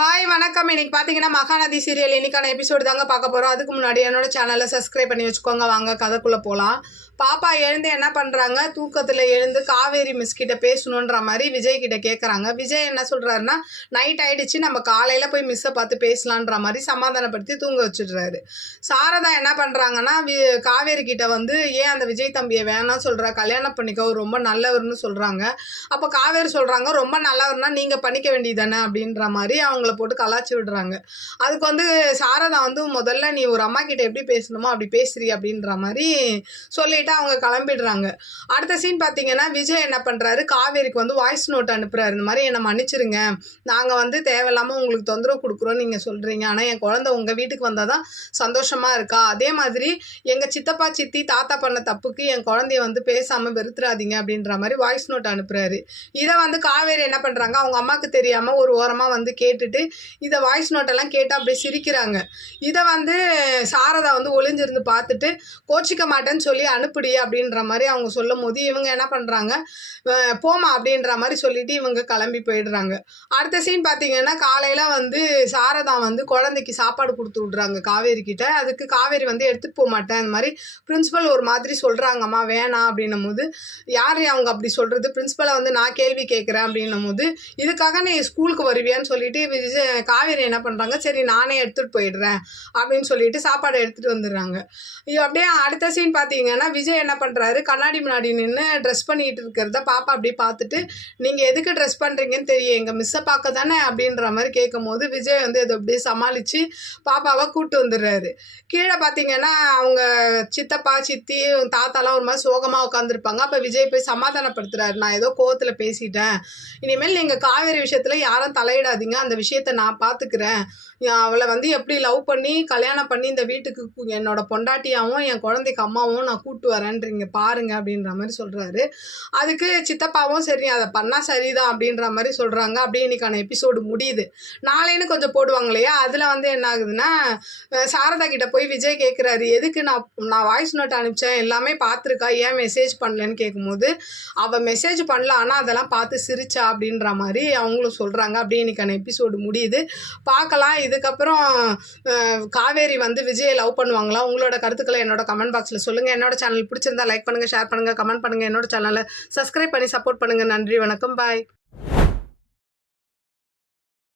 Hi வணக்கம். இன்னைக்கு பார்த்தீங்கன்னா மகாநதி சீரியல் இன்னைக்கான எபிசோடு தாங்க பார்க்க போகிறோம். அதுக்கு முன்னாடி என்னோட சேனலை சப்ஸ்கிரைப் பண்ணி வச்சுக்கோங்க. வாங்க கதைக்குள்ளே போகலாம். பாப்பா எழுந்து என்ன பண்ணுறாங்க, தூக்கத்தில் எழுந்து காவேரி மிஸ் கிட்ட பேசணுன்ற மாதிரி விஜய் கிட்ட கேட்குறாங்க. விஜய் என்ன சொல்கிறாருன்னா, நைட் ஆகிடுச்சு, நம்ம காலையில் போய் மிஸ்ஸை பார்த்து பேசலான்ற மாதிரி சமாதானப்படுத்தி தூங்க வச்சுடுறாரு. சாரதா என்ன பண்ணுறாங்கன்னா, காவேரி கிட்ட வந்து ஏன் அந்த விஜய் தம்பியை வேணாம் சொல்கிறா, கல்யாணம் பண்ணிக்கோ, ரொம்ப நல்லவர்னு சொல்கிறாங்க. அப்போ காவேரி சொல்கிறாங்க, ரொம்ப நல்லவர்னா நீங்கள் பண்ணிக்க வேண்டியதானே அப்படின்ற மாதிரி அவங்கள போட்டு கலாச்சி விடுறாங்க. அதுக்கு வந்து சாரதா வந்து முதல்ல நீ ஒரு அம்மா கிட்ட எப்படி பேசணுமோ அப்படி பேசுறி அப்படின்ற மாதிரி சொல்லிட்டு அவங்க கிளம்பிடுறாங்க. அடுத்த சீன் பார்த்தீங்கன்னா, விஜய் என்ன பண்ணுறாரு, காவேரிக்கு வந்து வாய்ஸ் நோட் அனுப்புறாரு. இந்த மாதிரி என்னை மன்னிச்சிருங்க, நாங்கள் வந்து தேவையில்லாமல் உங்களுக்கு தொந்தரவு கொடுக்குறோன்னு நீங்கள் சொல்கிறீங்க, ஆனால் என் குழந்தை உங்கள் வீட்டுக்கு வந்தால் தான் சந்தோஷமாக இருக்கா. அதே மாதிரி எங்கள் சித்தப்பா சித்தி தாத்தா பண்ண தப்புக்கு என் குழந்தைய வந்து பேசாமல் வெறுத்துறாதீங்க அப்படின்ற மாதிரி வாய்ஸ் நோட் அனுப்புறாரு. இதை வந்து காவேரி என்ன பண்ணுறாங்க, அவங்க அம்மாவுக்கு தெரியாமல் ஒரு ஓரமாக வந்து கேட்டுட்டு இதை வாய்ஸ் நோட்டெல்லாம் கேட்டு அப்படியே சிரிக்கிறாங்க. இதை வந்து சாரதா வந்து ஒளிஞ்சிருந்து பார்த்துட்டு கோச்சிக்க மாட்டேன்னு சொல்லி அனுப்புடி அப்படின்ற மாதிரி அவங்க சொல்லும் போது இவங்க என்ன பண்ணுறாங்க, போமா அப்படின்ற மாதிரி சொல்லிட்டு இவங்க கிளம்பி போயிடுறாங்க. அடுத்த சீன் பார்த்தீங்கன்னா, காலையில் வந்து சாரதா வந்து குழந்தைக்கு சாப்பாடு கொடுத்து விட்றாங்க காவேரி கிட்ட. அதுக்கு காவேரி வந்து எடுத்துகிட்டு போக மாட்டேன், இந்த மாதிரி பிரின்ஸிபல் ஒரு மாதிரி சொல்கிறாங்கம்மா வேணாம் அப்படின்னும் போது, யார் அவங்க அப்படி சொல்கிறது, பிரின்ஸிபலை வந்து நான் கேள்வி கேட்குறேன் அப்படின்னும் போது, இதுக்காக நீ ஸ்கூலுக்கு வருவியான்னு சொல்லிட்டு காவேரி என்ன பண்ணுறாங்க, சரி நானே எடுத்துகிட்டு போயிடுறேன் அப்படின்னு சொல்லிட்டு சாப்பாடை எடுத்துகிட்டு வந்துடுறாங்க. அப்படியே அடுத்த சீன் பார்த்தீங்கன்னா, விஜய் என்ன பண்ணுறாரு, கண்ணாடி முன்னாடி நின்று ட்ரெஸ் பண்ணிகிட்டு இருக்கிறத பாப்பா அப்படியே பார்த்துட்டு, நீங்கள் எதுக்கு ட்ரெஸ் பண்ணுறீங்கன்னு தெரியும், எங்கள் மிஸ்ஸை பார்க்க தானே அப்படின்ற மாதிரி கேட்கும் போது விஜய் வந்து இதை அப்படியே சமாளித்து பாப்பாவை கூப்பிட்டு வந்துடுறாரு. கீழே பார்த்தீங்கன்னா, அவங்க சித்தப்பா சித்தி தாத்தாலாம் ஒரு மாதிரி சோகமாக உட்காந்துருப்பாங்க. அப்போ விஜய் போய் சமாதானப்படுத்துறாரு, நான் ஏதோ கோவத்தில் பேசிட்டேன், இனிமேல் நீங்கள் காவேரி விஷயத்தில் யாரும் தலையிடாதீங்க, அந்த விஷயத்தை நான் பார்த்துக்கிறேன், அவளை வந்து எப்படி லவ் பண்ணி கல்யாணம் பண்ணி இந்த வீட்டுக்கு என்னோட பொண்டாட்டியாகவும் என் குழந்தைக்கு அம்மாவும் நான் கூப்பிட்டு வரேன்றீங்க பாருங்க அப்படின்ற மாதிரி சொல்கிறாரு. அதுக்கு சித்தப்பாவும் சரி அதை பண்ணால் சரிதான் அப்படின்ற மாதிரி சொல்கிறாங்க. அப்படியே இன்னைக்கான எபிசோடு முடியுது. நாளைன்னு கொஞ்சம் போடுவாங்க இல்லையா, அதில் வந்து என்ன ஆகுதுன்னா, சாரதா கிட்ட போய் விஜய் கேட்குறாரு, எதுக்கு நான் வாய்ஸ் நோட் அனுப்பிச்சேன் எல்லாமே பார்த்துருக்கா, ஏன் மெசேஜ் பண்ணலன்னு கேட்கும்போது, அவள் மெசேஜ் பண்ணல ஆனால் அதெல்லாம் பார்த்து சிரிச்சா அப்படின்ற மாதிரி அவங்களும் சொல்கிறாங்க. அப்படியே இன்னைக்கான எபிசோடு முடியுது. பார்க்கலாம். இதுக்கப்புறம் காவேரி வந்து விஜயை லவ் பண்ணுவாங்களா? உங்களோட கருத்துக்களை என்னோட கமெண்ட் பாக்ஸில் சொல்லுங்கள். என்னோட சேனல் பிடிச்சிருந்தா லைக் பண்ணுங்கள், ஷேர் பண்ணுங்கள், கமெண்ட் பண்ணுங்கள். என்னோட சேனலை சப்ஸ்கிரைப் பண்ணி சப்போர்ட் பண்ணுங்கள். நன்றி, வணக்கம், பாய்.